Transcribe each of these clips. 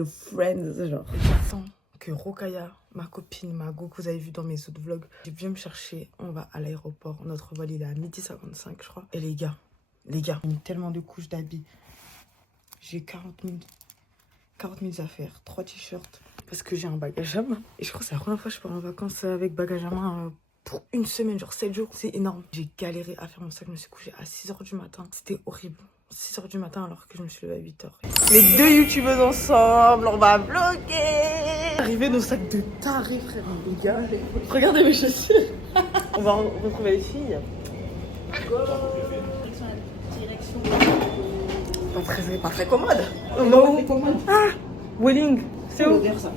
le Friends, genre. J'attends que Rokaya, ma copine, ma go, que vous avez vu dans mes autres vlogs, vient me chercher. On va à l'aéroport. Notre vol, il est à 12h55, je crois. Et les gars, j'ai mis tellement de couches d'habits. J'ai 40 000 affaires, 3 t-shirts. Parce que j'ai un bagage à main. Et je crois que c'est la première fois que je pars en vacances avec bagage à main pour une semaine, genre 7 jours. C'est énorme. J'ai galéré à faire mon sac. Je me suis couchée à 6h du matin. C'était horrible. 6h du matin alors que je me suis levée à 8h. Les deux youtubeuses ensemble, on va vlogger. Arrivé nos sacs de tarés, frère, les gars. Regardez mes chaussures. On va retrouver les filles. Go. Pas très commode. Non. Ah, Welling. C'est où ça?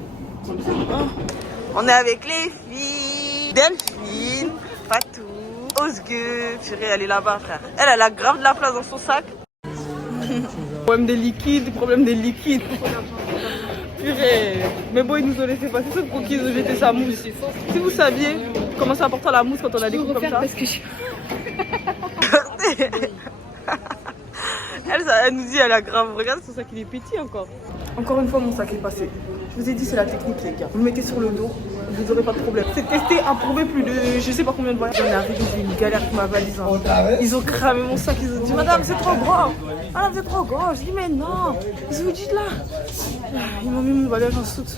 On est avec les filles. Delphine, Fatou, Osgue. Purée, elle est là-bas, frère. Elle a grave de la place dans son sac. Problème des liquides. Purée. Mais bon, ils nous ont laissé passer ce pour qu'ils ont jeté sa mousse. Si vous saviez comment c'est important la mousse quand on a des coups comme ça. Parce que elle nous dit, elle a grave. Regarde, son sac il est petit encore. Encore une fois, mon sac est passé. Je vous ai dit, c'est la technique, les gars. Vous le mettez sur le dos, vous n'aurez pas de problème. C'est testé, approuvé plus de je sais pas combien de voyages. J'en ai arrivé, j'ai eu une galère avec ma valise. Hein. Ils ont cramé mon sac, ils ont dit, madame, c'est trop gros. Madame, c'est trop gros. Je dis, mais non. Ils ont dit là. Ils m'ont mis mon bagage en soute.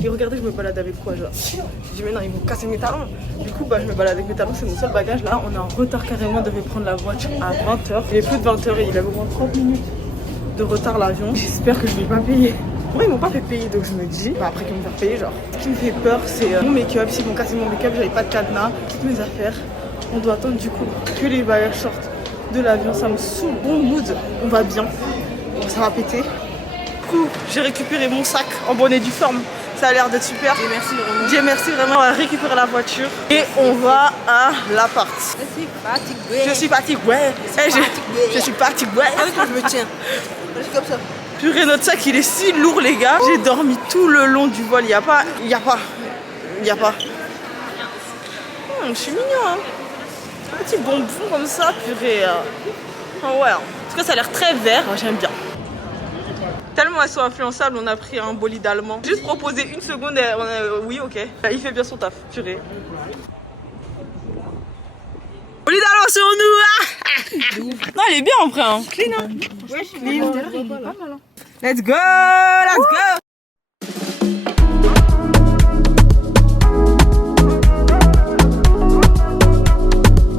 Et regardez, je me balade avec quoi, genre. Je dis, mais non, ils vont casser mes talons. Du coup, je me balade avec mes talons, c'est mon seul bagage. Là, on est en retard carrément, on devait prendre la voiture à 20h. Il est plus de 20h et il avait au moins 30 minutes de retard l'avion. J'espère que je vais pas payer. Moi, ils m'ont pas fait payer, donc je me dis, après qu'ils vont me faire payer, genre. Ce qui me fait peur, c'est mon make-up. S'ils vont casser mon make-up, j'avais pas de cadenas, toutes mes affaires. On doit attendre du coup que les bagages sortent de l'avion. Ça me saoule, bon mood, on va bien. Bon, ça va péter. Du coup, j'ai récupéré mon sac en bonne et due forme. Ça a l'air d'être super. Dieu merci vraiment. Dieu merci vraiment. On va récupérer la voiture et on va à l'appart. Je suis fatiguée. Je suis fatiguée. Avec moi, je me tiens. Je suis comme ça. Purée, notre sac il est si lourd, les gars. J'ai dormi tout le long du vol. Il y a pas. Je suis mignon, hein. Un petit bonbon comme ça, purée. Oh ouais. En tout cas, ça a l'air très vert. Moi, j'aime bien. Tellement elles sont influençables, on a pris un bolide allemand. Juste proposer une seconde et on a... Oui, ok. Il fait bien son taf, purée. Bolide allemand sur nous. Non, elle est bien en vrai, hein. Clean, hein. Ouais, il est pas mal, hein. Let's go.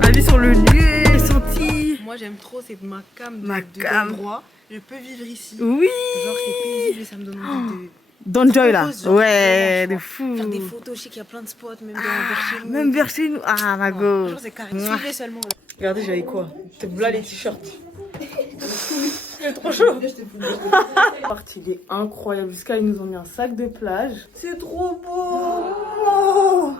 Avis sur le lieu, les sentis. Moi, j'aime trop, c'est ma cam. Endroit. Je peux vivre ici. Oui. Genre, c'est paisible et ça me donne envie de... D'enjoy là. Genre, Ouais, de fou. Faire des photos, je sais qu'il y a plein de spots, même vers chez nous. Même vers chez nous. Ah, ma go. Franchement, c'est carré. Suivez seulement. Là. Regardez, j'avais quoi? C'est là les t-shirts. C'est trop chaud. Il est incroyable. Jusqu'à ils nous ont mis un sac de plage. C'est trop beau. Oh.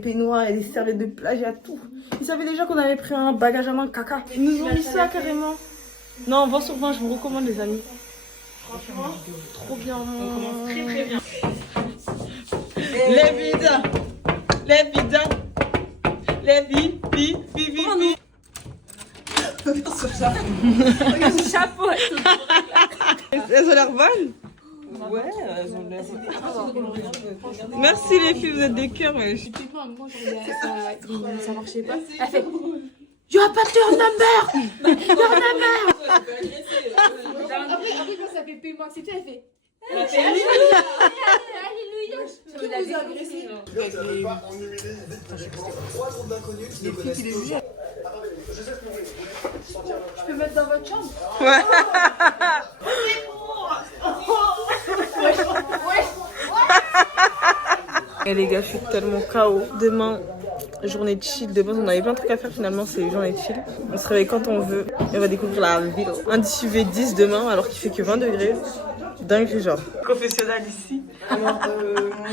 Peignoir et des serviettes de plage, il y a tout. Ils savaient déjà qu'on avait pris un bagage à main caca. Ils nous ont mis ça carrément. Non, 20 sur 20, je vous recommande, les amis. Franchement, trop bien. On commence très très bien. Les pizzas. Regarde ce chapeau. Elles ont l'air bonnes. Ouais, elles ont l'air. Merci les filles, vous êtes des cœurs. Mais... Ça marchait pas. Elle fait... You have pas your number. Your number. Après, quand ça fait paiement accepté, elle fait. Alléluia. Qui vous a agressé? Je peux mettre dans votre chambre? Ouais. Et les gars, je suis tellement KO. Demain, journée de chill. De base, on avait plein de trucs à faire finalement. C'est journée de chill. On se réveille quand on veut. Et on va découvrir la ville. Indice UV10 demain, alors qu'il fait que 20 degrés. Dingue, genre. Professionnel ici. Alors,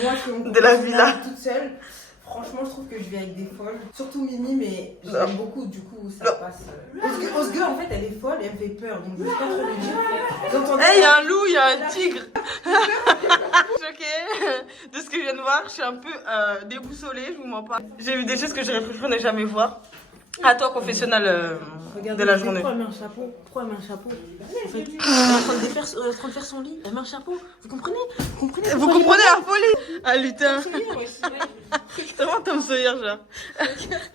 moi, qui De la villa. toute seule, franchement, je trouve que je viens avec des folles. Surtout Mimi, mais j'aime beaucoup, du coup, ça passe. Osgue, en fait, elle est folle et elle me fait peur, donc je ne sais pas trop lui dire. Hey, il y a un loup, il y a un tigre. Choquée de ce que je viens de voir. Je suis un peu déboussolée, je vous mens pas. J'ai vu des choses que j'aurais préféré ne jamais voir. À toi, confessionnal de la journée. Pourquoi elle met un chapeau? Pourquoi elle met un chapeau? En fait, elle est en train de faire son lit. Elle met un chapeau. Vous comprenez? Vous comprenez la folie? Ah lutin. Comment Tom Sawyer, genre?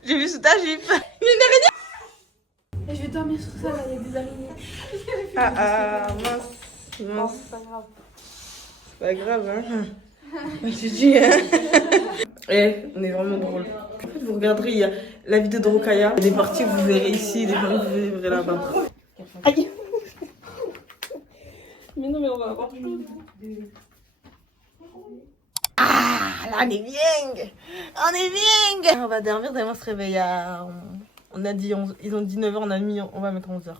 J'ai vu sous ta jupe. Il y a une araignée. Et je vais dormir sur ça, là, il y a des araignées. Ah mince. Non, c'est pas grave. C'est pas grave, hein. Je dis, hein. Eh, on est vraiment drôle. En fait, vous regarderez, il y a la vidéo de Rokaya. Des parties, vous verrez ici, des parties, vous verrez là-bas. Aïe. Mais non, mais on va avoir tout. Ah, là, on est bien. On est bien. On va dormir, demain on se réveille à... On a dit, ils ont dit 9h, on va mettre 11h.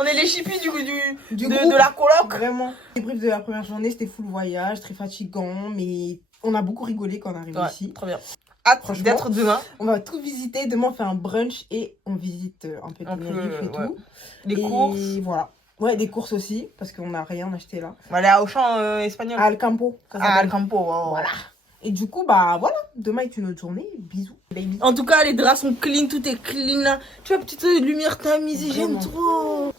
On est les chippies de la coloc. Vraiment. Les briefs de la première journée, c'était full voyage, très fatigant, mais on a beaucoup rigolé quand on est arrivé ici. Trop bien. Hâte d'être demain. On va tout visiter. Demain, on fait un brunch et on visite un peu de livres et tout. Les courses. Voilà. Ouais, des courses aussi, parce qu'on n'a rien acheté là. On va aller à Auchan espagnol. À Alcampo. À Alcampo, wow. Voilà. Et du coup, bah voilà. Demain est une autre journée. Bisous, baby. En tout cas, les draps sont clean, tout est clean là. Tu vois, petite lumière tamisée, j'aime trop.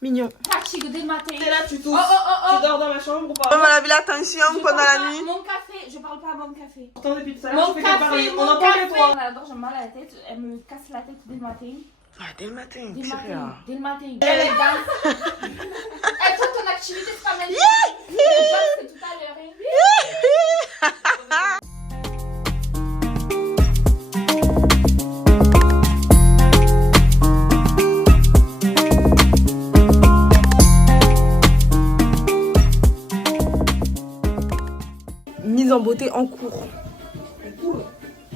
Mignon. Fatigue dès le matin. T'es là, tu tousses. Oh. Tu dors dans ma chambre ou pas? On va laver l'attention pendant la nuit. Mon café, je parle pas à mon café. Pourtant, depuis tout à l'heure, Mon tu fais que parler. café, On mon entend que café. toi. J'adore, j'ai mal à la tête. Elle me casse la tête dès le matin. Ah, dès le matin. Dès le c'est matin. bien. Dès le matin. Elle est danse. Et toi, ton activité, c'est pas mal. C'est tout à l'heure. Mise en beauté en cours.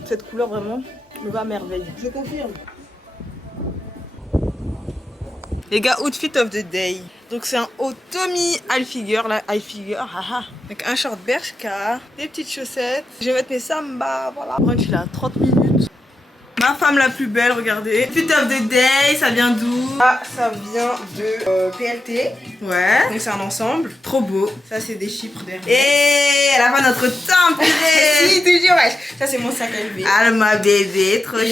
Cette couleur vraiment me va à merveille. Je confirme. Les gars, outfit of the day. Donc c'est un haut Tommy Hilfiger, là, Hilfiger, haha. Avec un short Bershka, des petites chaussettes. Je vais mettre mes samba, voilà. Brunch il a 30 minutes. Ma femme la plus belle, regardez. Outfit of the day, ça vient d'où? Ah, ça vient de PLT. Ouais, donc c'est un ensemble. Trop beau. Ça c'est des chypres derrière. Et elle a pas notre temps, si, toujours, wesh. Ça c'est mon sac à lever. Ah, ma bébé, trop chou.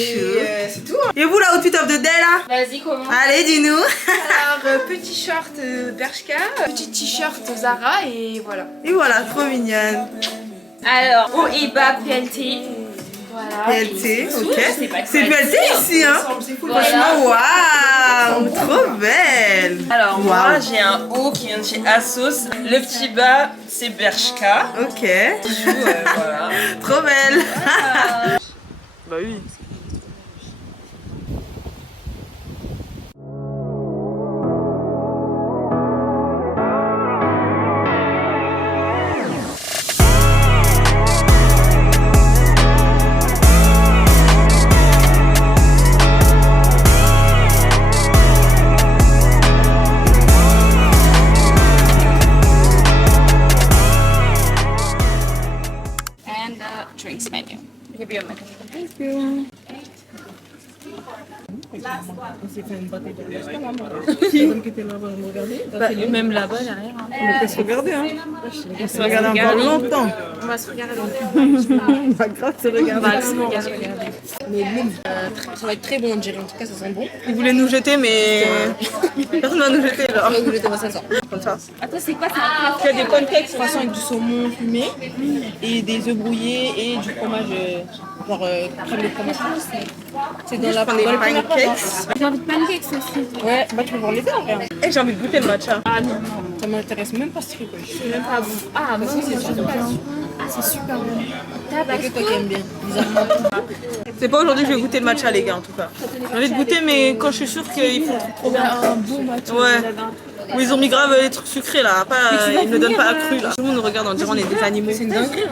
C'est tout. Hein. Et vous, la outfit of the day là? Vas-y, comment? Allez, dis-nous. Alors, petit short Bershka, petit t-shirt Zara et voilà. Et voilà, trop mignonne. Alors, haut et bas PLT. Voilà. PLT, ok. C'est PLT ici, hein. Franchement, waouh, trop belle. Alors Wow. moi j'ai un haut qui vient de chez Asos, le petit bas c'est Bershka. Ok, Voilà. trop belle. Bah oui. And drinks menu. Give you a minute. Même là-bas derrière. On peut se regarder, hein. On se regarde encore longtemps. On va se regarder. On va grave se regarder. Ça va être très bon, on dirait. En tout cas, ça sent bon. Ils voulaient nous jeter, mais personne va nous jeter là. Vous voulez ça sent. Comme ça. Attends, c'est quoi ça? Il y a des pancakes de façon avec du saumon fumé et des œufs brouillés et du fromage, genre crème de fromage. C'est dans la Prendre des pancakes. J'ai envie de pancakes aussi. Ouais, bah tu peux voir les deux en vrai. Et j'ai envie de goûter le matcha. Ah non, non. Ça m'intéresse même pas ce truc. C'est même pas bon. Ah, moi, c'est super bon. Ah, c'est super bon. C'est que toi qui aimes bien, bizarrement. C'est pas aujourd'hui que je vais goûter le matcha, les gars, en tout cas. J'ai envie de goûter, mais quand je suis sûre qu'ils font trop bien. Un bon matcha. Ouais. Où ils ont mis grave les trucs sucrés là, pas, ils ne donnent pas cru là. Tout le monde nous regarde en disant on est des animaux. C'est une dinguerie.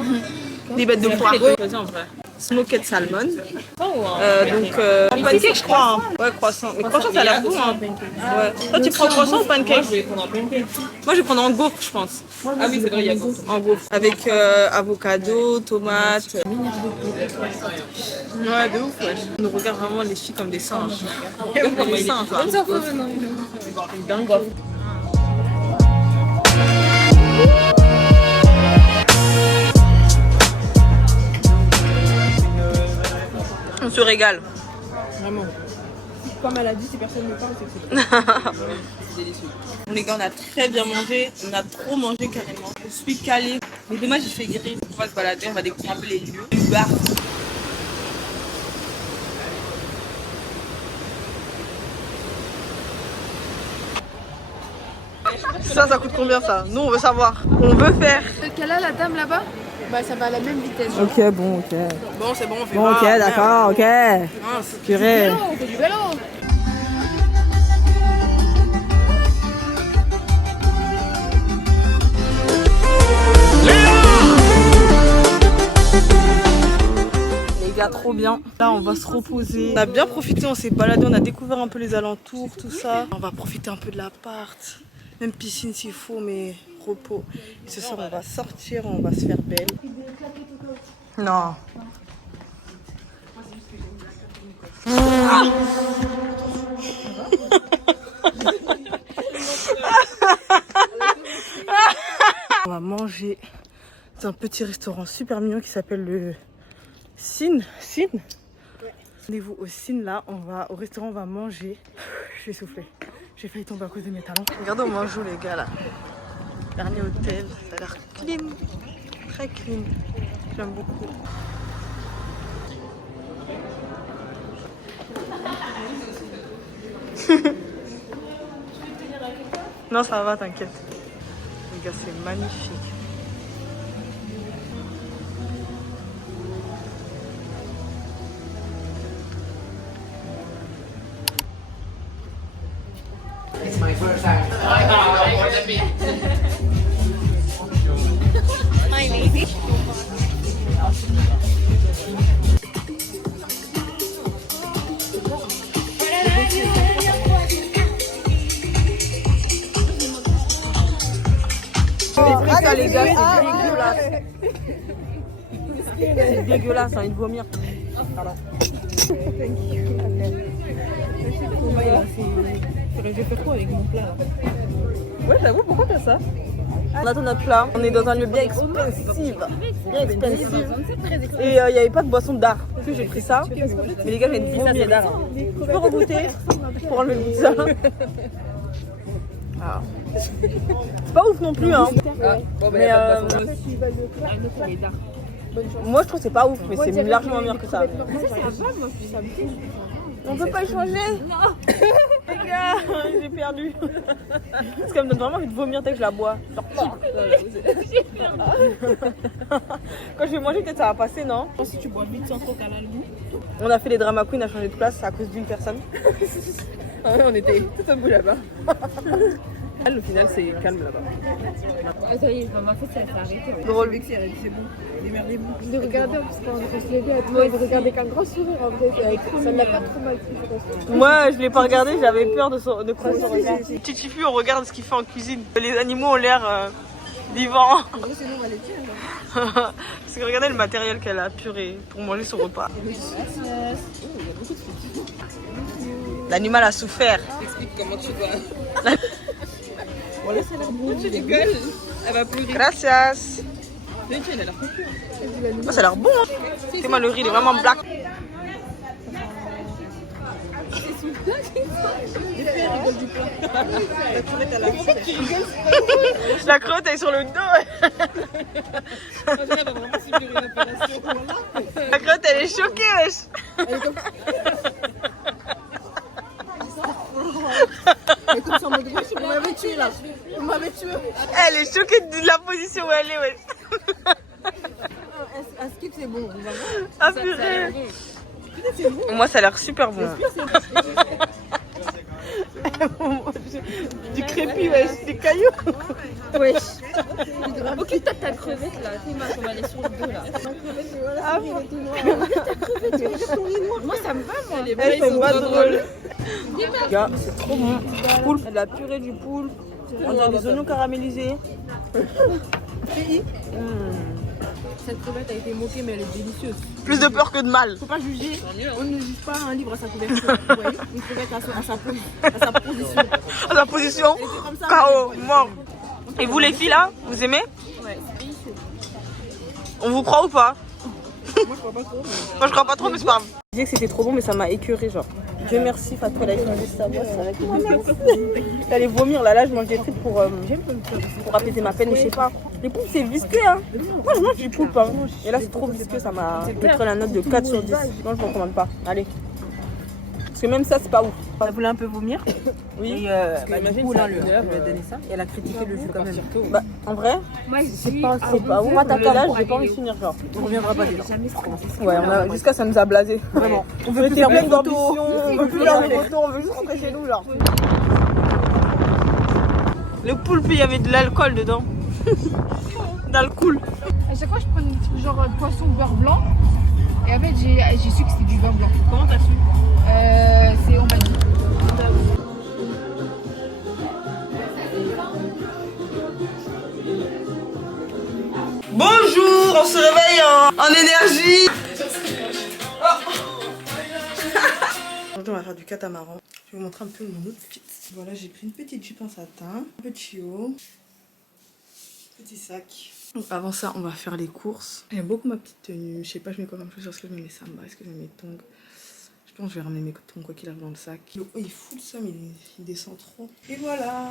Des bêtes de poire. Vas-y en vrai. Smoked salmon. Pancake je crois. Hein. Ouais, croissant. Mais croissant ça a l'air bon. Hein. Ouais. Toi tu prends croissant ou pancake? Moi je vais prendre en gaufre je pense. Ah oui c'est vrai il y a gaufre. En gaufre. Avec avocado, tomate. Ouais de ouf ouais. On nous regarde vraiment les filles comme des singes. Comme des singes. Dingue. se régale. Vraiment. Comme elle a dit, si personne ne parle, c'est que c'est délicieux. Les gars, on a très bien mangé. On a trop mangé carrément. Je suis calée. Mais dommage, il fait gris. On va se balader, on va découvrir un peu les lieux. Le bar. Ça coûte combien ça? Nous, on veut savoir. On veut faire. Quelle est la dame là-bas? Bah ça va à la même vitesse. Ok, bon, ok. Bon, c'est bon, on fait Bon, pas. ok, d'accord, ok. Purée. On fait du vélo. Les gars, trop bien. Là, on va se reposer. On a bien profité, on s'est baladé, on a découvert un peu les alentours, tout ça. On va profiter un peu de l'appart. Même piscine s'il faut, mais repos. Et ce soir, on va sortir, on va se faire belle. Non. On va manger dans un petit restaurant super mignon qui s'appelle le Cine. Rendez-vous au Cine là, on va au restaurant, on va manger. Je vais souffler. J'ai failli tomber à cause de mes talons. Regardez, on mange où les gars là. Dernier hôtel, ça a l'air clean. Très clean. J'aime beaucoup. Non, ça va, t'inquiète. Les gars, c'est magnifique. It's my first time. My baby. Ça, les gars, c'est dégueulasse. C'est dégueulasse, hein, il vomir. Pardon. Je vais faire quoi avec mon plat là? Ouais, j'avoue, pourquoi t'as ça? On attend notre plat. On est dans un lieu bien expensive. Bien expensive. Et il n'y avait pas de boisson d'art. Du coup, j'ai pris ça. Mais les gars, j'ai dit ça, c'est d'art. Je peux regoûter pour enlever le goût de ça. Ah. C'est pas ouf non plus, hein. Mais moi, je trouve que c'est pas ouf, mais c'est largement meilleur que ça. On peut pas échanger? Non. Les gars, j'ai perdu. Parce qu'elle me donne vraiment envie de vomir dès que je la bois. Genre, quand je vais manger, peut-être ça va passer, non? Je pense que si tu bois vite sans trop qu'elle a le goût. On a fait les drama queens à changer de place à cause d'une personne. Ah ouais, on était tout au bout là-bas. Au final, c'est calme là-bas. Ça y est, ma faute, ça s'est arrêté. Drôle. C'est bon, démerdez-vous. De regarder, parce qu'on se levait à toi et de regarder avec un grand sourire en vrai, ça ne l'a pas trop mal pris, je pense. Moi, je l'ai pas regardé, j'avais peur de croiser son regard. Petit Chifu, on regarde ce qu'il fait en cuisine. Les animaux ont l'air vivants. Sinon, on va les tuer. Parce que regardez le matériel qu'elle a puré pour manger son repas. L'animal a souffert. Explique comment tu dois. Voilà, ça a l'air bon. Tu rigoles. Elle va pleurer. Gracias. Elle a l'air cool. Oh, ça a l'air bon. C'est moi, le riz, il est vraiment black. La crotte elle est sur le dos. La crotte elle est choquée, wesh. Elle comme ça en mode wesh, on m'avait tué là. On m'avait tué. Elle est choquée de la position où elle est, wesh. À skip, c'est bon. Ah purée. Moi ça a l'air super bon. Du crépi, wesh, des cailloux. Wesh. Ok, toi t'as crevette là, t'es mal, on va aller sur le dos là. Ah, Moi ça me va, moi. elles sont pas drôles. Gars, c'est trop bon. Poule, de la purée du poule. On dirait des oignons caramélisés. Cette crevette a été moquée, mais elle est délicieuse. Plus de peur que de mal. Faut pas juger. On ne juge pas un livre à sa couverture. Vous voyez, une crevette à sa position. À la position, Comme ça, KO, mort. Et vous les filles là, vous aimez? Ouais, c'est délicieux. On vous croit ou pas? Moi, je crois pas trop. Moi je crois pas trop, mais c'est pas grave. Je disais que c'était trop bon, mais ça m'a écœuré, genre. Dieu merci, Fatou, elle a changé sa bosse avec moi, merci. J'allais vomir, là, je mange des trucs pour apaiser ma peine, mais je sais pas. Les poulpes, c'est visqueux, hein. Moi, je mange du poulpe, hein. Et là, c'est trop visqueux, ça m'a mettre la note de 4 sur 10. Non, je m'en commande pas. Allez. Parce que même ça, c'est pas ouf. Elle voulait un peu vomir. Oui. Et du coup, là, on lui a donné ça. Et elle a critiqué le jus quand même. Bah, en vrai, c'est pas ouf. Moi, t'as quel âge, j'ai pas envie de finir, genre. On reviendra pas déjà. Ouais, jusqu'à ça nous a blasé. Vraiment. On veut plus faire plein d'ambition, on veut plus faire de photos, on veut juste rentrer chez nous, genre. Le poulpe, il y avait de l'alcool dedans. D'alcool. À chaque fois, je prends genre poisson beurre blanc. Et en fait, j'ai su que c'était du beurre blanc. Comment t'as su? C'est on m'a dit. Bonjour, on se réveille en énergie. Aujourd'hui, on va faire du catamaran. Je vais vous montrer un peu mon outfit. Voilà, j'ai pris une petite jupe en satin, un petit haut, petit sac. Donc avant ça, on va faire les courses. J'aime beaucoup ma petite tenue. Je sais pas, je mets quoi comme chose. Est-ce que je mets mes sambas? Est-ce que je mets mes tongs? Je pense que je vais ramener mes tongs quoi qu'il arrive dans le sac. Oh, il fout le somme, il descend trop. Et voilà.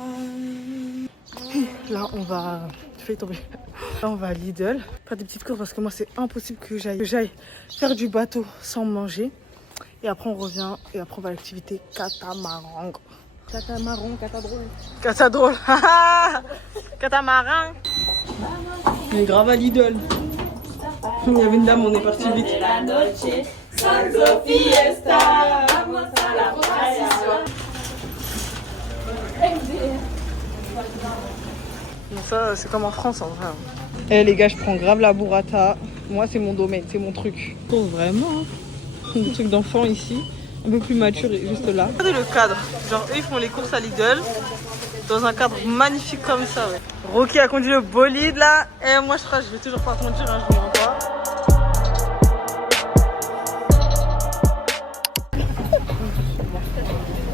Là, on va... Je fais tomber. Là, on va à Lidl. Faire des petites courses parce que moi, c'est impossible que j'aille faire du bateau sans manger. Et après, on revient. Et après, on va à l'activité catamaran. Catamaran, catadrôle. Catadrôle. Catamaran. On est grave à Lidl. Il y avait une dame, on est parti vite. Donc ça, c'est comme en France en vrai. Eh les gars, je prends grave la burrata. Moi, c'est mon domaine, c'est mon truc. Je trouve vraiment des trucs d'enfants ici. Un peu plus mature et juste là. Regardez le cadre. Genre, eux, ils font les courses à Lidl. Dans un cadre magnifique comme ça, ouais. Rocky a conduit le bolide là. Et moi, je crois que je vais toujours pas conduire, hein, je vous mens pas.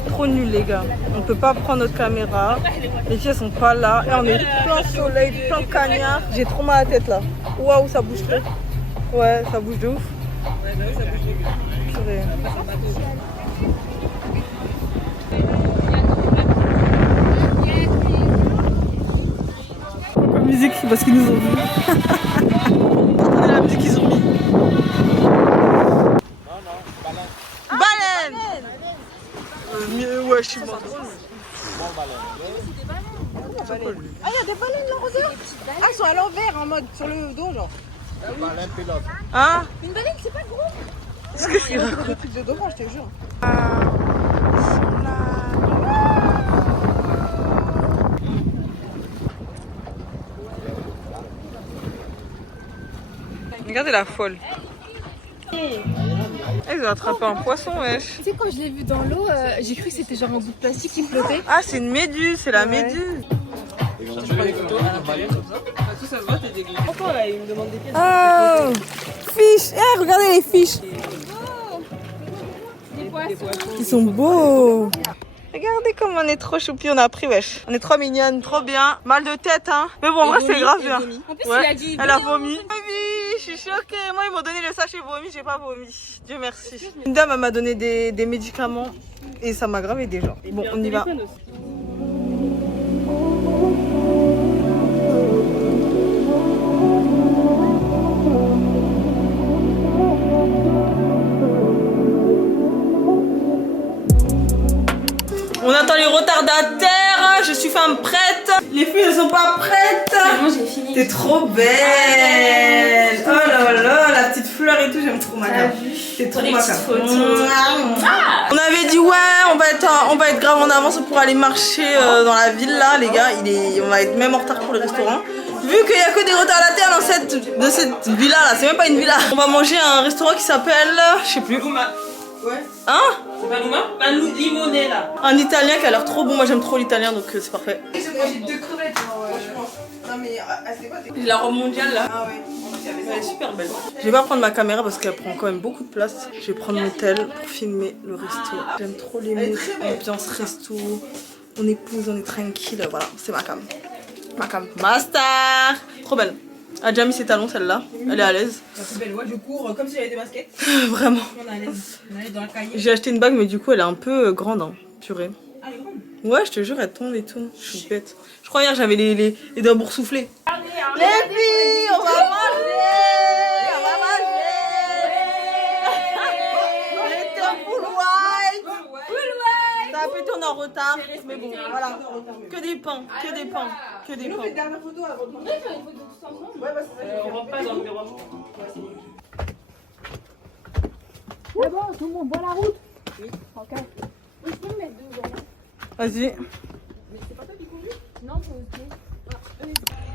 Trop nul, les gars. On peut pas prendre notre caméra. Les filles, elles sont pas là. Et on est plein soleil, plein cagnard. J'ai trop mal à la tête là. Waouh, ça bouge trop. Ouais, ça bouge de ouf. Ouais, bah oui, ça bouge de ouf. Purée. Musique parce qu'ils nous ont vu. Entendez la musique qu'ils ont mis. Baleine. Ouais, je suis mort. Ah, il y a des baleines là, regarde. Ah, elles sont à l'envers en mode sur le dos, genre. Baleine pilote. Hein? Une baleine, c'est pas gros. Qu'est-ce que c'est? Des trucs de devant, je te jure. Regardez la folle. Ils ont attrapé un poisson, wesh. Tu sais, quand je l'ai vu dans l'eau, j'ai cru que c'était genre un bout de plastique qui flottait. Ah, c'est une méduse, c'est la méduse. Oh, fiches. Eh, regardez les fiches. Ils sont beaux. Regardez comme on est trop choupi, on a pris, wesh. On est trop mignonnes, trop bien. Mal de tête, hein. Mais bon, en vrai, c'est grave bien. En plus, Ouais. il a dit. Elle a vomi. Je suis choquée. Moi, ils m'ont donné le sachet vomi, j'ai pas vomi. Dieu merci. Une dame, elle m'a donné des médicaments et ça m'a grave aidé, genre. Bon, on y va. On attend les retardataires. Je suis femme prête. Les filles, elles sont pas prêtes. Moi, j'ai fini. T'es trop belle. Oh là là, la petite fleur et tout, j'aime trop ma cam. T'es trop ma cam. On avait dit ouais, on va être grave en avance pour aller marcher dans la ville là, les gars. On va être même en retard pour le restaurant. Vu qu'il n'y a que des retardataires dans cette villa là, c'est même pas une villa. On va manger à un restaurant qui s'appelle, je sais plus. Ouais. Hein? C'est pas Luma? Pas Limonée là. Un italien qui a l'air trop bon. Moi j'aime trop l'italien donc c'est parfait. J'ai mangé 2 crevettes, franchement. Non, mais c'est pas des. La robe mondiale là. Ah ouais. Elle est super belle. Je vais pas prendre ma caméra parce qu'elle prend quand même beaucoup de place. Je vais prendre mon tel pour filmer le resto. J'aime trop les moods, ambiance resto. On est pause, on est tranquille. Voilà, c'est ma cam. Ma cam. Ma star. Trop belle. Elle a déjà mis ses talons celle-là, elle est à l'aise. La plus belle, ouais, je cours comme si j'avais des baskets. Vraiment. On est à l'aise. On est dans la cahier. J'ai acheté une bague mais du coup elle est un peu grande, hein, purée. Ah, elle est grande. Ouais, je te jure, elle tombe et tout. Je suis bête. Je crois hier j'avais les dents boursouflées. Les filles, on va manger! On va manger! On était en full white! Ça a pété, on est en retard. Mais bon, voilà. Que des pains, que des pains, que des pains. Dernière photo avant de On peut faire une photo tous ensemble. Ouais, bah c'est ça. On rentre pas dans le bureau. D'abord, tout le monde voit la route. Oui. Ok. Oui, je peux me mettre deux. Vas-y. Non, faut aussi.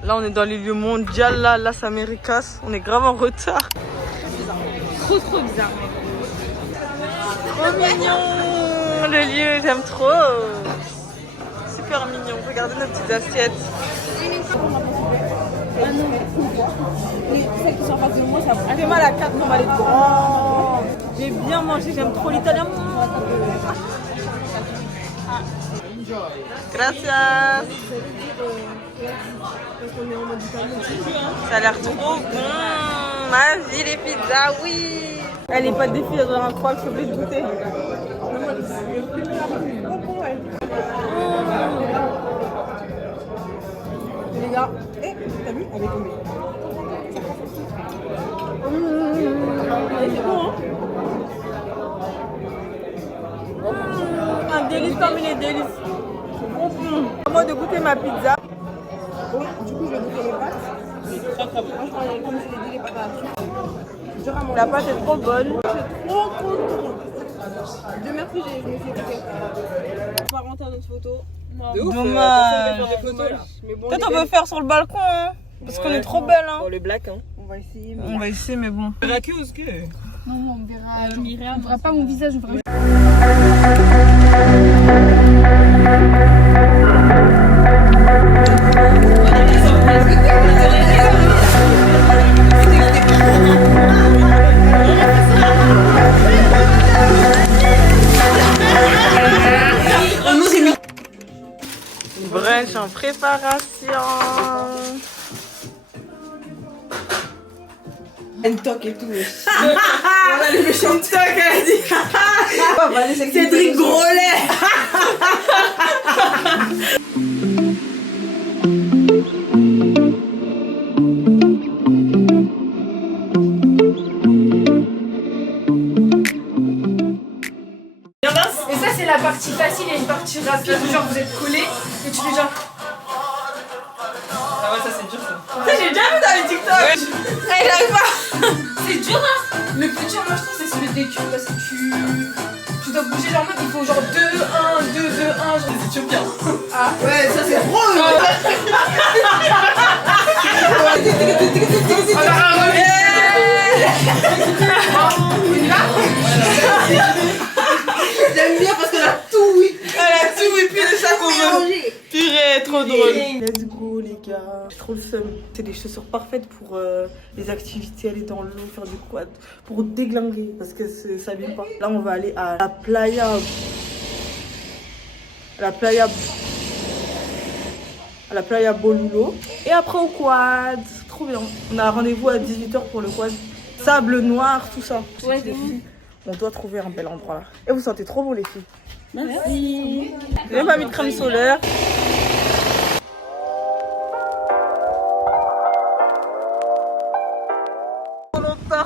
Là, on est dans les lieux mondiaux, là, Las Américas. On est grave en retard. Trop bizarre. Trop mignon, le lieu, j'aime trop. Super mignon. Regardez nos petites assiettes. Celles qui sont en face de moi, ça Elle fait mal à 4 comme elle est grande. J'ai bien mangé, j'aime trop l'italien. Gracias. Ça a l'air trop bon. Ma vie, les pizzas, oui. Elle est pas de défi, elle doit incroyable, je suis obligée de goûter. les gars. Eh, t'as vu? Elle est tombée. C'est bon, hein? Un délice parmi les délices. À moi de goûter ma pizza. Bon, du coup, je vais goûter les pâtes. Moi, je prends, comme je l'ai dit, les pâtes à la sucre. La pâte est trop bonne. Trop contente. Dieu merci, je me suis écoutée. On va rentrer dans notre photo. Dommage. Des photos, là. Mais bon, Peut-être on peut faire sur le balcon, hein, parce qu'on est trop belle. Hein. Dans le black, hein. On va essayer. On va essayer, mais bon. Non, on verra. On verra pas mon visage, on verra. Brunch en préparation. Un toc et tout. Voilà les méchants tocs, elle a dit. Cédric Grolet. Et ça, c'est la partie facile et une partie rapide. Genre, vous êtes collés et tu fais genre. Ah ouais, ça c'est dur ça. Ça, j'ai déjà vu dans les TikTok. Hey, j'arrive pas. C'est dur, hein. Le plus dur, moi, je trouve, c'est celui des culs parce que tu dois bouger genre en mode il faut genre 2, 1, 2, 2, 1. Genre... Les Éthiopiens. Ah ouais, ça c'est trop. J'aime bien parce qu'elle a tout, oui. Elle a tout et puis de ça qu'on veut. Purée, trop drôle. Let's go les gars. J'ai trop le seum. C'est des chaussures parfaites pour les activités, aller dans l'eau, faire du quad, pour déglinguer parce que ça vient pas. Là on va aller à la playa. À la playa Bolulo. Et après au quad. Trop bien. On a rendez-vous à 18h pour le quad. Sable noir, tout ça. Ouais, les filles. On doit trouver un bel endroit là. Et vous sentez trop beau les filles. Merci. J'ai même pas mis de crème solaire.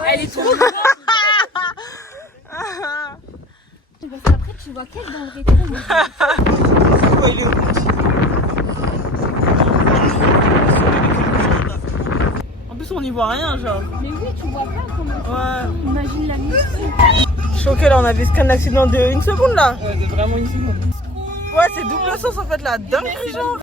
Elle est trop grande. Parce qu'après, tu vois qu'elle dans le rétro. Il est où? En plus on n'y voit rien genre. Mais oui, tu vois pas comment. Ouais. Imagine la nuit. Choqué là, on avait scan l'accident de 1 seconde là. Ouais, c'est vraiment une seconde. Ouais, c'est double sens en fait là, dinguerie genre.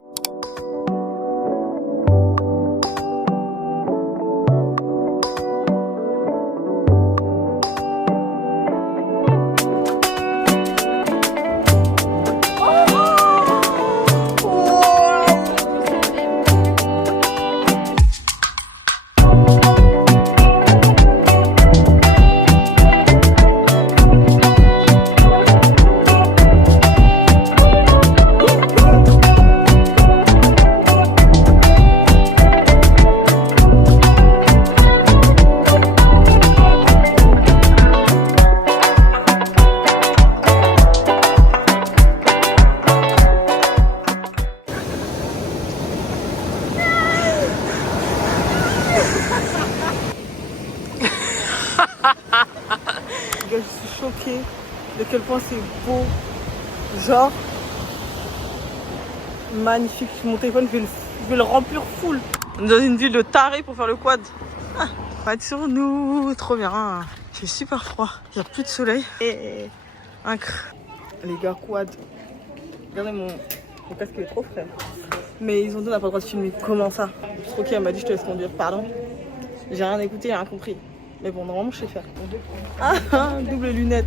choquée de quel point c'est beau. Genre, magnifique. Mon téléphone, je vais le remplir full. On est dans une ville de tarés pour faire le quad. Ah, on va être sur nous, trop bien. Il fait super froid, il n'y a plus de soleil. Et les gars, quad. Regardez mon casque, il est trop frais. Mais ils ont dit on n'a pas le droit de filmer. Comment ça? Ok, elle m'a dit je te laisse conduire. Pardon. J'ai rien écouté, j'ai rien compris. Mais bon, normalement je sais faire. Ah, double lunette.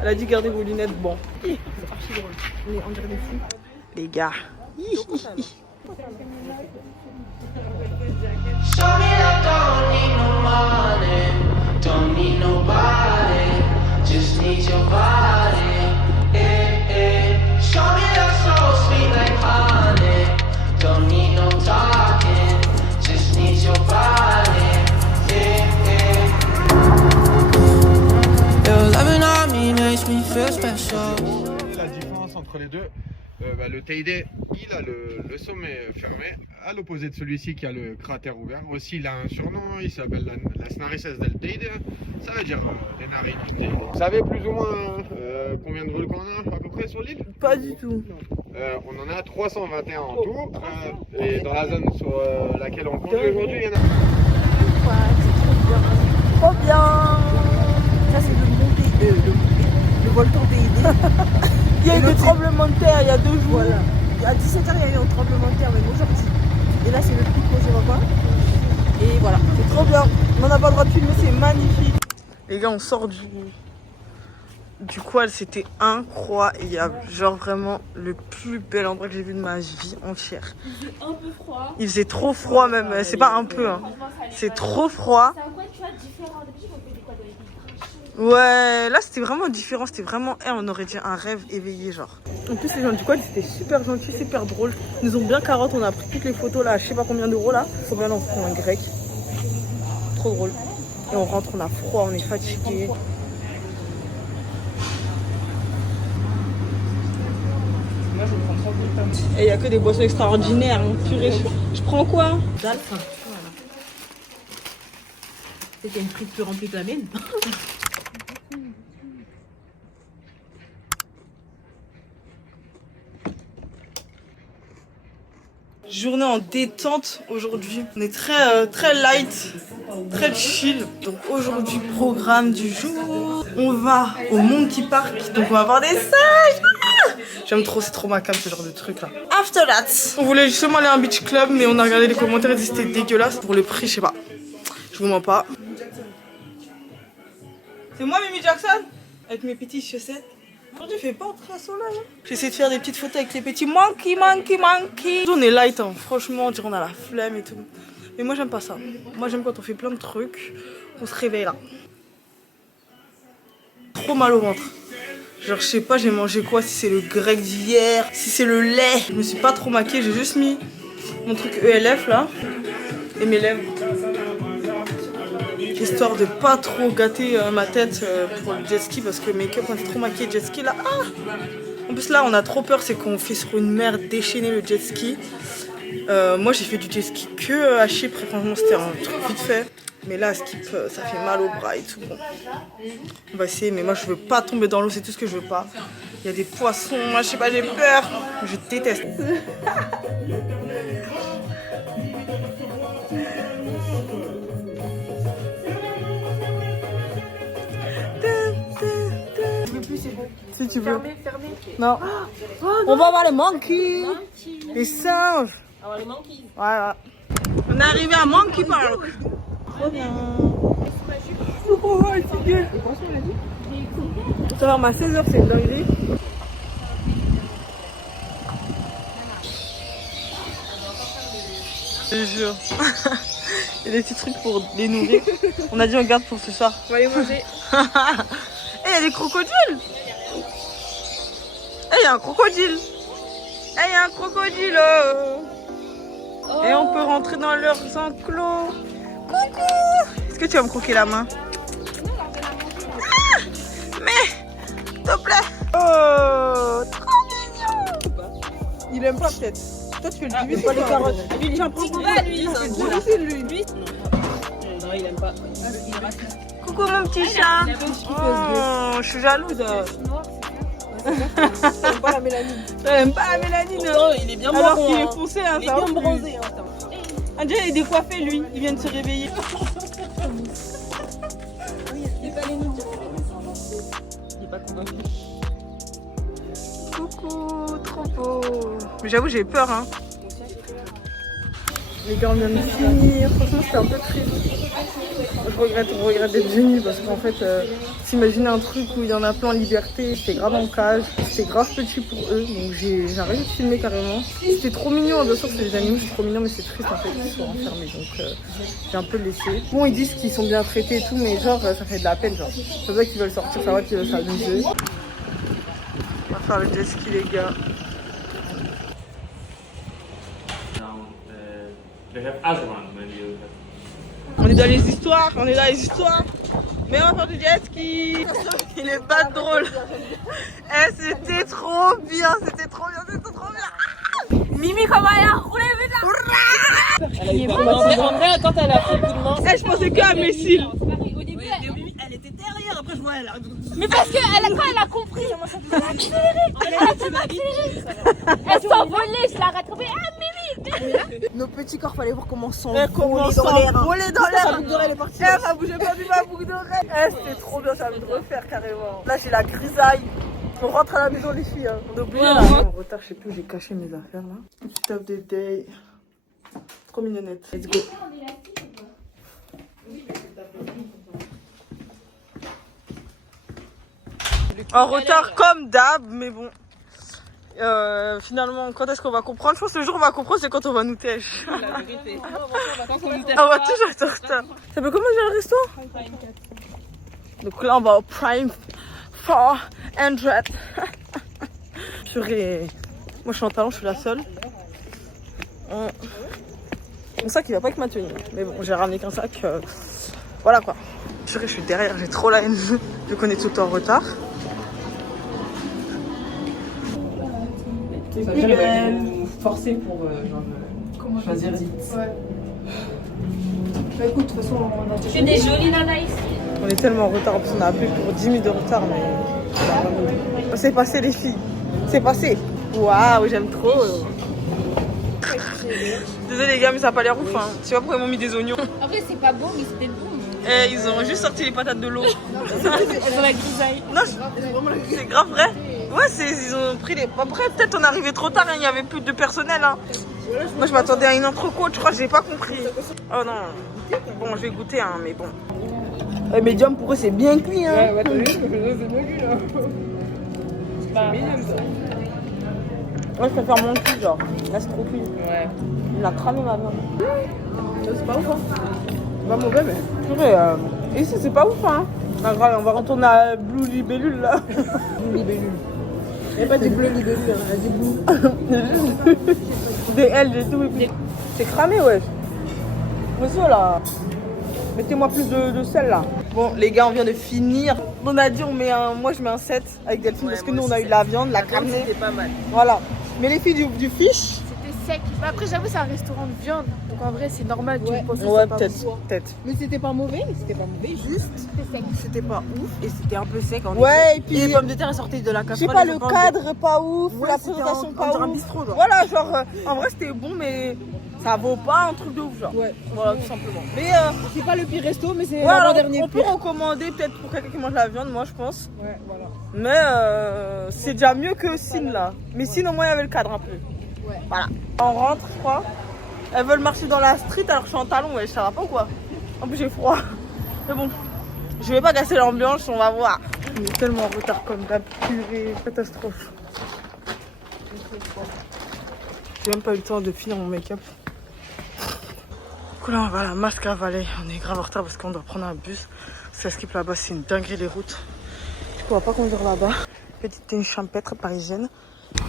Elle a dit gardez vos lunettes. Bon. C'est archi drôle. Mais on dirait des fous. Les gars. Shorty, I don't need no money, don't need nobody, just need your body. Shorty, that's so sweet like honey, don't need no talking, just need your body. Your loving on me makes me feel special. La différence entre les deux, le TID, il a le sommet fermé, à l'opposé de celui-ci qui a le cratère ouvert. Aussi, il a un surnom, il s'appelle la Narices del TID, ça veut dire les narines du TID. Vous savez plus ou moins combien de volcans on a à peu près sur l'île? Pas du tout. On en a 321 en tout, et dans la zone sur laquelle on conduit aujourd'hui, il y en a... Trop bien. Ça c'est le volcan TID. Il y a eu des tremblements de terre il y a 2 jours. Voilà. À 17h il y a eu un tremblement de terre même aujourd'hui. Et là c'est le plus gros repas. Et voilà, c'est trop bien. On n'a pas le droit de filmer, c'est magnifique. Les gars, on sort du quad, c'était incroyable. Genre vraiment le plus bel endroit que j'ai vu de ma vie entière. Il faisait un peu froid. Il faisait trop froid même, c'est pas un peu. Hein. C'est trop froid. C'est un quad, tu vois, différent. D'habitude, on fait des quads dans les pays. Ouais, là c'était vraiment différent, c'était vraiment, on aurait dit un rêve éveillé genre. En plus les gens du quad c'était super gentil, super drôle. Ils nous ont bien carotte, on a pris toutes les photos là, je sais pas combien d'euros là. Faut bien on prend un grec. Trop drôle. Et on rentre, on a froid, on est fatigué. Et il y a que des boissons extraordinaires, hein. Purée, je prends quoi? Dalle, enfin, voilà. C'est qu'il y a une frite plus remplie que la mienne. Journée en détente aujourd'hui. On est très light, très chill. Donc aujourd'hui, programme du jour. On va au Monkey Park. Donc on va voir des singes. J'aime trop, c'est trop ma cam ce genre de truc là. After that, on voulait justement aller à un beach club, mais on a regardé les commentaires et c'était dégueulasse. Pour le prix, je sais pas. Je vous mens pas. C'est moi Mimi Jackson avec mes petites chaussettes. Aujourd'hui, il fait pas très soleil. Hein. J'essaie de faire des petites photos avec les petits monkey. On est light, hein. Franchement, on dirait on a la flemme et tout. Mais moi, j'aime pas ça. Moi, j'aime quand on fait plein de trucs, on se réveille là. Trop mal au ventre. Genre, je sais pas, j'ai mangé quoi, si c'est le grec d'hier, si c'est le lait. Je me suis pas trop maquillée, j'ai juste mis mon truc ELF là et mes lèvres. Histoire de pas trop gâter ma tête pour le jet ski parce que make-up on est trop maquillé jet ski là. Ah, en plus là on a trop peur, c'est qu'on fait sur une mer déchaînée le jet ski. Moi j'ai fait du jet ski que à Chypre et franchement c'était un truc vite fait. Mais là skip ça fait mal au bras et tout. Bon. On va essayer mais moi je veux pas tomber dans l'eau, c'est tout ce que je veux pas. Il y a des poissons, moi je sais pas, j'ai peur. Je déteste. Si tu veux. Fermé. Non. On va voir les monkeys. Les singes. On va voir les monkeys. Voilà. On est arrivé à Monkey Park. Trop bien. Oh, c'est bien. Ça va, à 16h, c'est une dinguerie. Je te jure. Il y a des petits trucs pour les nourrir. On a dit on garde pour ce soir. On va les manger. Et il y a des crocodiles. Et il y a un crocodile. Et il y a un crocodile. Oh. Et on peut rentrer dans leurs enclos. Coucou. Est-ce que tu vas me croquer la main? Ah, mais, s'il te plaît. Oh, trop mignon. Il aime pas peut-être. Toi tu fais le diviser pas les carottes. Lui, tiens, prends lui. Lui. C'est lui. Non, il aime pas. Coucou mon petit chat. Oh, je suis jalouse. J'aime pas la mélanine. J'aime pas la mélanine. Non, il est bien Alors marron. qu'il est Hein. foncé, hein, Il est ça bien va plus. bronzé. Hein, attends. On dirait qu'il est décoiffé lui, il vient de se réveiller. Il est pas convaincu. Coucou, trop beau. Mais j'avoue, j'ai peur, hein. Les gars, on vient de finir. Franchement, c'était un peu triste. Je regrette d'être venue parce qu'en fait, s'imaginer un truc où il y en a plein en liberté, c'était grave en cage, c'était grave petit pour eux, donc j'ai arrêté de filmer carrément. C'était trop mignon, bien sûr, c'est des animaux, c'est trop mignon, mais c'est triste en fait qu'ils soient enfermés, donc j'ai un peu laissé. Bon, ils disent qu'ils sont bien traités et tout, mais genre, ça fait de la peine, genre. C'est vrai qu'ils veulent sortir, ça va qu'ils veulent s'amuser. On va faire le jet ski, les gars. On est dans les histoires, Mais on va faire du jet ski. Il est pas drôle. Eh, c'était trop bien. Mimi, comment elle a roulé, En vrai, quand elle a pris le coup de main, Eh, je pensais qu'à Messil. Au début, elle était derrière. Après, je vois, elle a. mais parce que quand elle a compris, elle a accéléré. Elle s'envolait, je l'ai rattrapée. Ah, Mimi! Nos petits corps, fallait voir comment Comment s'envoler dans l'air. Ça bougeait pas du ma boucle d'oreille. Eh, c'était trop bien, ça va me refaire carrément. Là, j'ai la grisaille. On rentre à la maison, les filles. Hein. On est oublié là. En retard, je sais plus où j'ai caché mes affaires là. Petit of the day. Trop mignonnette. Let's go. En retard comme d'hab, mais bon. Finalement, quand est-ce qu'on va comprendre? Je pense que le jour où on va comprendre, c'est quand on va nous tèche. La vérité. On va toujours être en retard. Ça fait comment déjà le resto? Donc là, on va au Prime 400. Purée. Moi, je suis en talon, je suis la seule. Mon sac, il va pas avec ma tenue. Mais bon, j'ai ramené qu'un sac. Voilà quoi. Purée, je suis derrière, j'ai trop la haine. Vu qu'on est tout le temps en retard. Ça veut dire qu'elle va nous forcer pour choisir vite. Ouais. Bah écoute, de toute façon, on a déjà. J'ai des jolies nanas ici. On est tellement en retard, parce qu'on a appelé pour 10 minutes de retard, mais... C'est passé les filles. C'est passé. Waouh, j'aime trop. Désolé les gars, mais ça n'a pas l'air ouf. Hein. Je sais pas pourquoi ils m'ont mis des oignons. Après, c'est pas bon, mais c'était bon. Eh, ils ont juste sorti les patates de l'eau. Elles ont la grisaille. Non, c'est grave vrai. Ouais, ils ont pris les... Après, peut-être on est arrivé trop tard, il n'y avait plus de personnel. Hein. Moi, je m'attendais à une entrecôte, je crois que j'ai pas compris. Oh non. Bon, je vais goûter, hein, mais bon. Médium, pour eux, c'est bien cuit. Hein. Ouais, t'as vu, c'est bien cuit là. C'est mignon ça. Moi, je préfère mon cul, genre. Là, c'est trop cuit. Ouais. Il a cramé ma main. C'est pas ouf, hein. C'est pas mauvais, mais. Purée, ici, c'est pas ouf, hein. Ah, grave, on va retourner à Blue Libellule, là. Blue libellule. Il n'y a pas de bleu libellule, il y a des blue. Des L, des tout. C'est cramé, ouais. Monsieur, là. Mettez-moi plus de sel, là. Bon, les gars, on vient de finir. On a dit, moi, je mets un 7 avec Delphine, parce que nous, on a eu la viande, la carne. C'était pas mal. Voilà. Mais les filles du fish. C'était sec. Mais après, j'avoue, c'est un restaurant de viande. Donc en vrai, c'est normal. Tu penses que Ouais, c'est pas bon. peut-être. Mais c'était pas mauvais, juste. C'était sec. C'était pas ouf et c'était un peu sec en Ouais, et effet. puis. Et les pommes de terre sortaient de la Je casserole. sais pas, et le pommes de- cadre pas ouf, Ouais, la c'était présentation on pas dirait un ouf. bistrot, genre. Voilà, genre, en vrai c'était bon, mais ça vaut pas un truc de ouf, genre. Ouais. Voilà, tout simplement. Mais C'est pas le pire resto, mais c'est voilà, l'avant-dernier on peut pire. recommander peut-être pour quelqu'un qui mange la viande, moi je pense. Ouais, voilà. Mais c'est déjà mieux que Sin là. Mais Sin au moins il y avait le cadre un peu. Ouais. Voilà. On rentre, je crois. Elles veulent marcher dans la street alors que je suis en talon, ouais, ça va pas ou quoi? En plus j'ai froid. Mais bon, je vais pas casser l'ambiance, on va voir. On est tellement en retard comme d'hab, purée, catastrophe. J'ai même pas eu le temps de finir mon make-up. Du coup là on va à la Masque à Valais. On est grave en retard parce qu'on doit prendre un bus. Parce que Skip là-bas c'est une dinguerie les routes. Du coup on va pas conduire là-bas. Petite tenue champêtre parisienne.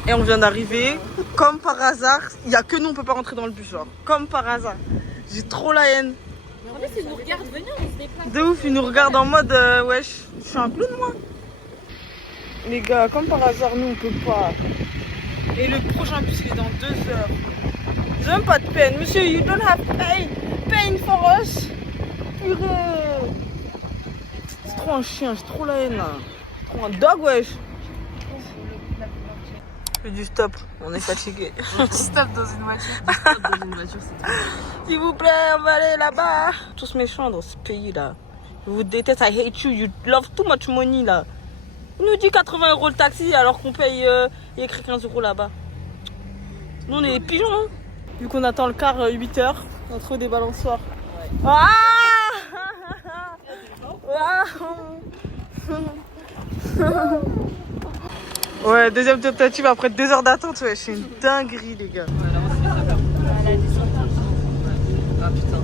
Et on vient d'arriver. Comme par hasard, il n'y a que nous on peut pas rentrer dans le bus genre. Comme par hasard. J'ai trop la haine. En fait, ils nous regardent venir, on se déplace. De ouf, ils nous regardent en mode wesh, je suis un clown moi. Les gars, comme par hasard, nous on peut pas. Et le prochain bus il est dans 2 heures. J'ai même pas de peine. Monsieur, you don't have pain for us. purée. C'est trop un chien, j'ai trop la haine là. Trop un dog, wesh. Je fais du stop, on est fatigué. Stop dans une voiture. S'il vous plaît, on va aller là-bas. Tous méchants dans ce pays là. Je vous déteste, I hate you, you love too much money là. On nous dit 80 € le taxi alors qu'on paye il y a écrit 15 € là-bas. Nous on est des pigeons hein. Vu qu'on attend le car 8 h, on trouve des balançoires. Ouais. Ah ouais, deuxième tentative après 2 heures d'attente, ouais, c'est une dinguerie les gars. Ah putain.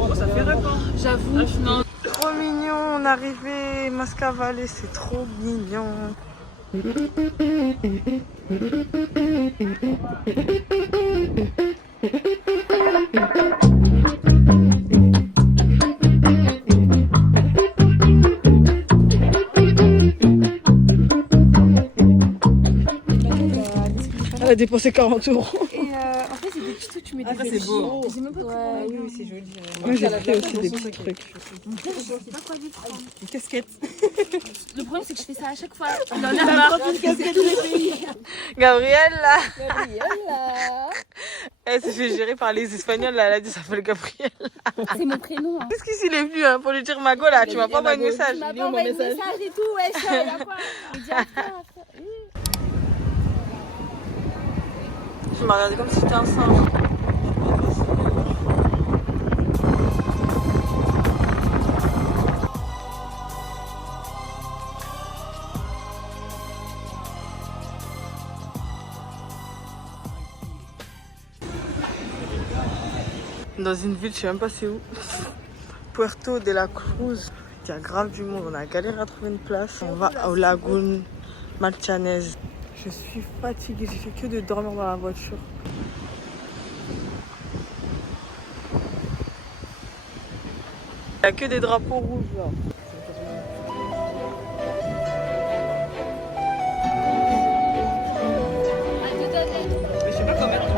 Oh, ça fait rêve, hein. J'avoue. Non. Trop mignon, on est arrivé, Mascavallé, c'est trop mignon. Elle a dépensé 40 €. Et en fait, c'est des petits trucs, tu mets des Après, c'est beau. J'ai même pas Ouais, oui, c'est joli. Moi j'ai fait aussi des petits trucs. Je sais pas quoi dire. Une casquette. Le problème, c'est que je fais ça à chaque fois. Il en a marre. Gabriella. Elle s'est fait gérer par les Espagnols, là, elle a dit ça s'appelle Gabriella. C'est mon prénom. Qu'est-ce qu'il s'il est venu hein, pour lui dire Mago là, tu m'as pas envoyé de message. Tu m'as pas envoyé de message et tout, wesh. Y'a quoi? Il dit après. Tu m'as regardé comme si c'était un singe. Dans une ville, je sais même pas c'est où. Puerto de la Cruz. Il y a grave du monde, on a galéré à trouver une place. On va au Lagoon Malchanes. Je suis fatiguée, j'ai fait que de dormir dans la voiture. Il n'y a que des drapeaux rouges là. Mais je sais pas comment mettre.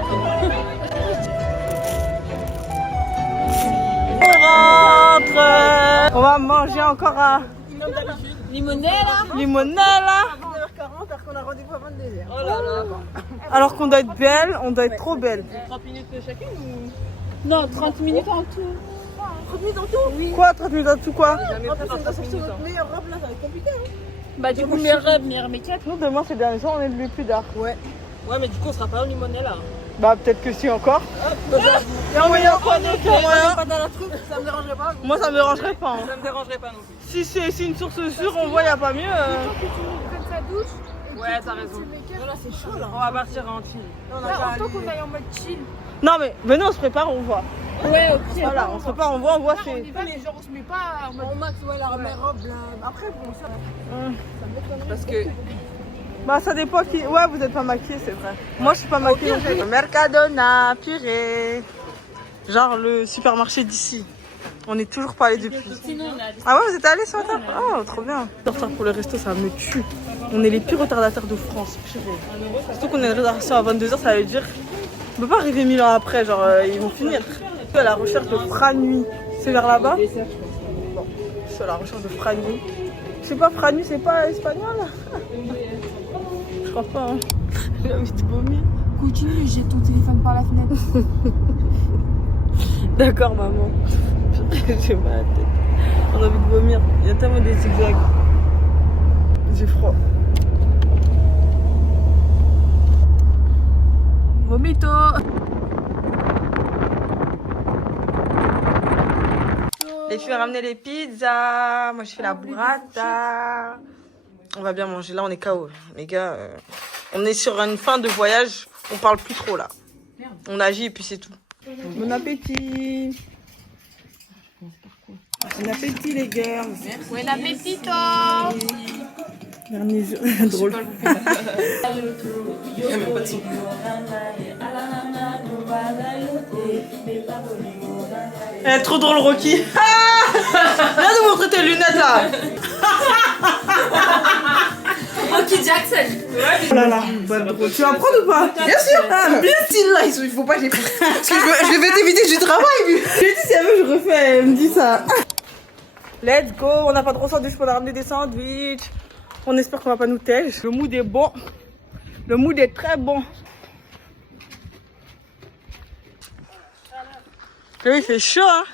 On rentre. On va manger encore à Limonella. Limonella. 40 alors qu'on a rendez-vous à 22h. Oh là là. Alors qu'on doit être belle, on doit être trop belle. 30 minutes chacune ou. Non, 30 minutes en tout. 30 minutes en tout. Oui. Quoi, 30 minutes en tout quoi? Jamais En fait plus, dans on doit 30 sortir minutes. notre meilleure robe là, ça va être compliqué. Hein. Bah, du coup, meilleur make-up. Nous demain c'est le dernier soir, on est levé plus tard. Ouais, mais du coup, on sera pas au Limonella. Bah peut-être que si encore. Il y a moyen quoi d'autre? Pas dans la troupe, ça me dérangerait pas. Moi ça me dérangerait pas. Hein. Ça me dérangerait pas non plus. Si c'est une source sûre, on voit, y a pas mieux. Prenne sa douche. Ouais, t'as raison. Là, c'est chaud là. On va partir en chill. On a Là, qu'à autant aller- qu'on aille en mode chill. Non mais venez, on se prépare, on voit. Ouais, ok. Voilà, on se prépare, on voit, On c'est. y va, mais genre, on se met pas en mode. Au max, ouais, la meilleure robe là. Après, bon, ça. Parce que. Bah ça dépend qui. Ouais, vous êtes pas maquillée, c'est vrai. Moi je suis pas maquillée. Mercadona, purée. Genre le supermarché d'ici. On est toujours pas allé depuis. Ah ouais, vous êtes allés ce matin? Oh, trop bien. Sortir pour le resto, ça me tue. On est les pires retardataires de France, purée. Surtout qu'on est en réservation à 22h, ça veut dire. On peut pas arriver 1000 ans après, genre ils vont finir. Je suis à la recherche de Franui. C'est vers là-bas? Bon, je suis à la recherche de Franui. Je sais pas, Franui c'est pas espagnol? Je crois pas. Hein. J'ai envie de vomir. Continue, jette ton téléphone par la fenêtre. D'accord, maman. J'ai mal à la tête. On a envie de vomir. Il y a tellement des zigzags. J'ai froid. Vomito. Les filles ont ramené les pizzas. Moi, je fais la burrata. On va bien manger. Là, on est KO. Les gars, on est sur une fin de voyage. On parle plus trop là. On agit et puis c'est tout. Bon appétit. Bon appétit, les girls. Buen appetito. Dernier jour. Drôle. Il y a même pas de son. Eh, trop drôle, Rocky. Ah, viens nous montrer tes lunettes là. Mickey Jackson. Oh là là, pas drôle. Tu vas prendre ou pas? Bien sûr. Bien style là, il faut pas que j'ai parce que je vais t'éviter du travail. Lui. Je lui ai dit si elle veut, je refais. Elle me dit ça. Let's go. On n'a pas trop de sandwich pour ramener des sandwichs. On espère qu'on va pas nous tège. Le mood est bon. Le mood est très bon. Oui, il fait chaud, hein.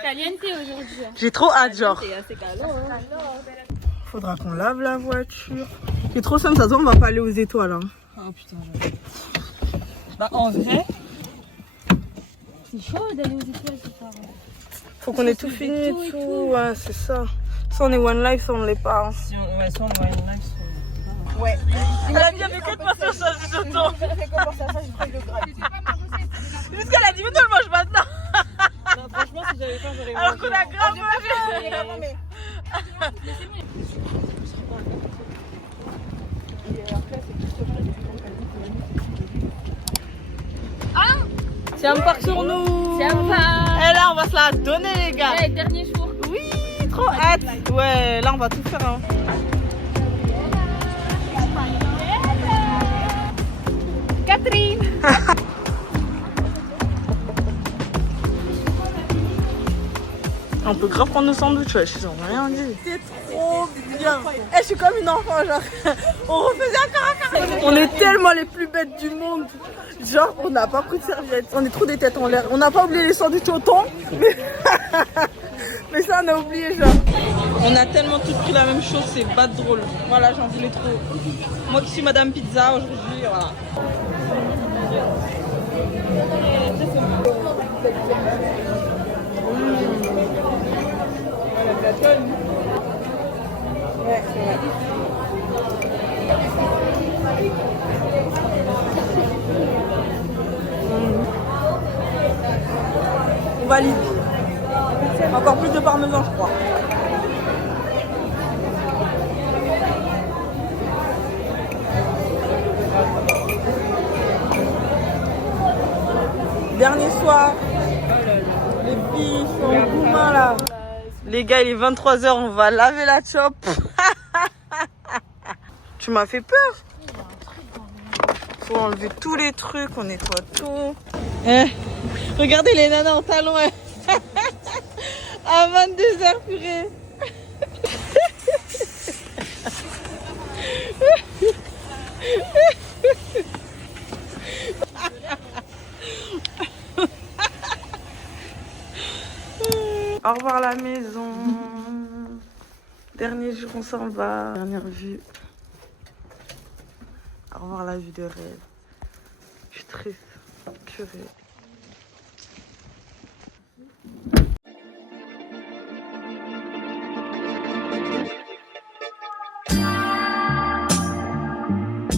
Caliente aujourd'hui. J'ai trop hâte, genre. Faudra qu'on lave la voiture. C'est trop simple, ça se voit, on va pas aller aux étoiles. Hein. Oh putain, bah en vrai, C'est chaud d'aller aux étoiles ce soir. Faut qu'on ait tout fini et tout. Ouais, c'est ça. Soit on est one life, soit on l'est pas. Hein. si on, ouais, soit on voit une live, soit... Ouais. Elle a bien fait que de passer au sol, je t'entends. J'ai commencé à ça, j'ai pris le grave. Parce qu'elle a dit, mais non, le mange maintenant. Non, franchement, si j'avais pas, j'aurais Alors qu'on a grave mangé. C'est un parc sur nous. C'est un pas. Et là, on va se la donner, les gars. Ouais, dernier jour. Oui, trop hâte. Ouais, là, on va tout faire. Hein. Catherine. On peut grave prendre nos sandwichs, ouais, ils ont rien dit. C'est trop bien. Eh, je suis comme une enfant, genre. On refaisait encore. On est tellement les plus bêtes du monde. Genre, on n'a pas pris de serviette. On est trop des têtes en l'air. On n'a pas oublié les sandwichs au thon. Mais ça, on a oublié, genre. On a tellement tous pris la même chose, c'est pas drôle. Voilà, j'en voulais trop. Moi qui suis Madame Pizza aujourd'hui, voilà. Ouais, c'est vrai. On valide. Encore plus de parmesan, je crois. Dernier soir. Les filles sont gourmands là. Les gars, il est 23 h, on va laver la chope. Tu m'as fait peur. Faut enlever tous les trucs, on nettoie tout. Regardez les nanas en talons. À 22 h, purée. Au revoir la maison. Dernier jour, on s'en va. Dernière vue. Au revoir la vue de rêve. Je suis triste. Purée.